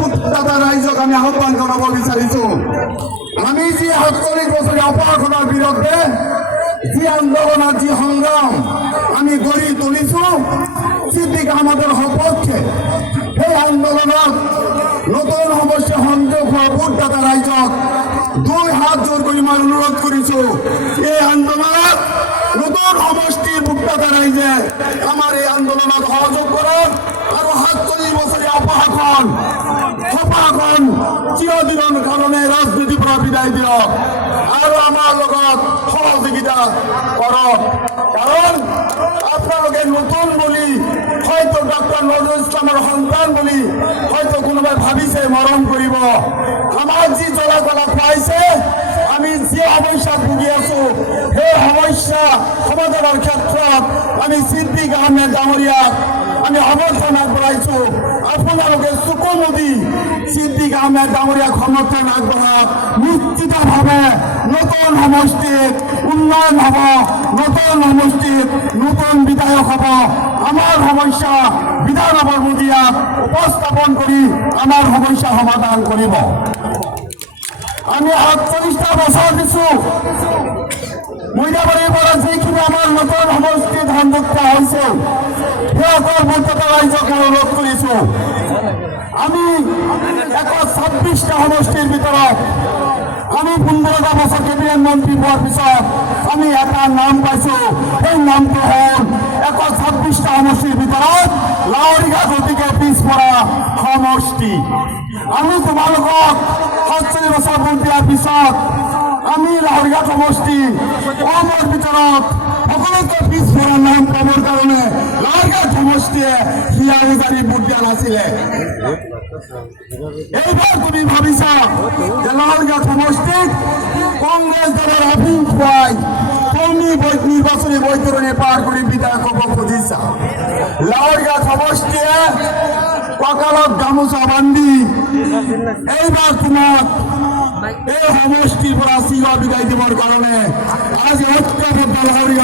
ভোটদাতা ৰাইজক আমি আহ্বান জনাব বিচাৰিছো, আমি যি ৪৭ বছৰীয়া অপৰাধৰ বিৰুদ্ধে যি আন্দোলনৰ যি সংগ্ৰাম আমি গঢ়ি তুলিছো ছিদ্দিক আহমেদৰ সপক্ষে, সেই আন্দোলনত নতুন সমস্যা সন্দেহ হোৱা ভোটদাতা ৰাইজক ২ হাত জোৰ কৰি মই অনুৰোধ কৰিছো, এই আন্দোলনত নতুন সমষ্টিৰ ভোটদাতা ৰাইজে আমাৰ এই আন্দোলনত সহযোগ কৰক আৰু ৪৭ বছৰীয়া অপশাসন চিৰদিনৰ কাৰণে ৰাজনীতিৰ পৰা বিদায় দিয়ক আৰু আমাৰ লগত সহযোগিতা কৰক। কাৰণ আপোনালোকে নতুন বুলি হয়তো ডক্টৰ নজরুল ইসলামের সন্তান বুলি হয়তো কোনোবাই ভাবিছে মৰম কৰিব, আমাক যি জ্বলা খুৱাইছে, আমি যি সমস্যাত ভুগি আছো সেই সমস্যা সমাধানৰ ক্ষেত্ৰত আমি ছিদ্দিক আহমেদ ডাঙৰীয়াক আমি সমৰ্থন আগবঢ়াইছো। আপোনালোকে চকু মুদি ছিদ্দিক আহমেদ ডাঙৰীয়াক সমৰ্থন আগবঢ়াওক। নিশ্চিতভাৱে নতুন সমষ্টিত উন্নয়ন হ'ব, নতুন সমষ্টিত নতুন বিধায়ক হ'ব। আমাৰ সমস্যা বিধানসভাৰ মজিয়াত উপস্থাপন কৰি আমাৰ সমস্যা সমাধান কৰিব। আমি ৪৮টা বছৰ দিছো, মইনাবাৰীৰ পৰা যিখিনি আমাৰ নতুন সমষ্টিত সংযুক্ত হৈছে সেইসকল ভোটদাতা ৰাইজক অনুৰোধ কৰিছো, আমি ১২৬টা সমষ্টিৰ ভিতৰত আমি ১৫টা বছৰ কেবিনেট মন্ত্ৰী হোৱাৰ পিছত আমি এটা নাম পাইছো, সেই নামটো হ'ল ১২৬টা সমষ্টিৰ ভিতৰত লাহৰীঘাট অতিকে পিছপৰা সমষ্টি। আমি তোমালোকক ৪৭ বছৰ ভোট দিয়াৰ পিছত আমি লাহৰীঘাট সমষ্টি অসমৰ ভিতৰত সকলোতকৈ পিছপৰা নাম পাবৰ কাৰণে লাহৰীঘাট সমষ্টিয়ে হিয়াৰি জাৰি ভোট দিয়া নাছিলে। এইবাৰ তুমি ভাবিছা যে লাহৰীঘাট সমষ্টিত কংগ্ৰেছ দলৰ আফিং খুৱাই কৰ্মী নিৰ্বাচনী বৈতৰণি পাৰ কৰি বিধায়ক হ'ব খুজিছা। লাহৰীঘাট সমষ্টিয়ে কঁকালত গামোচা বান্ধি এইবাৰ তোমাক এই সমষ্টিৰ পৰা চিৰ বিদায় দিবৰ কাৰণে আজি ঐক্যবদ্ধ লাহৰীঘাট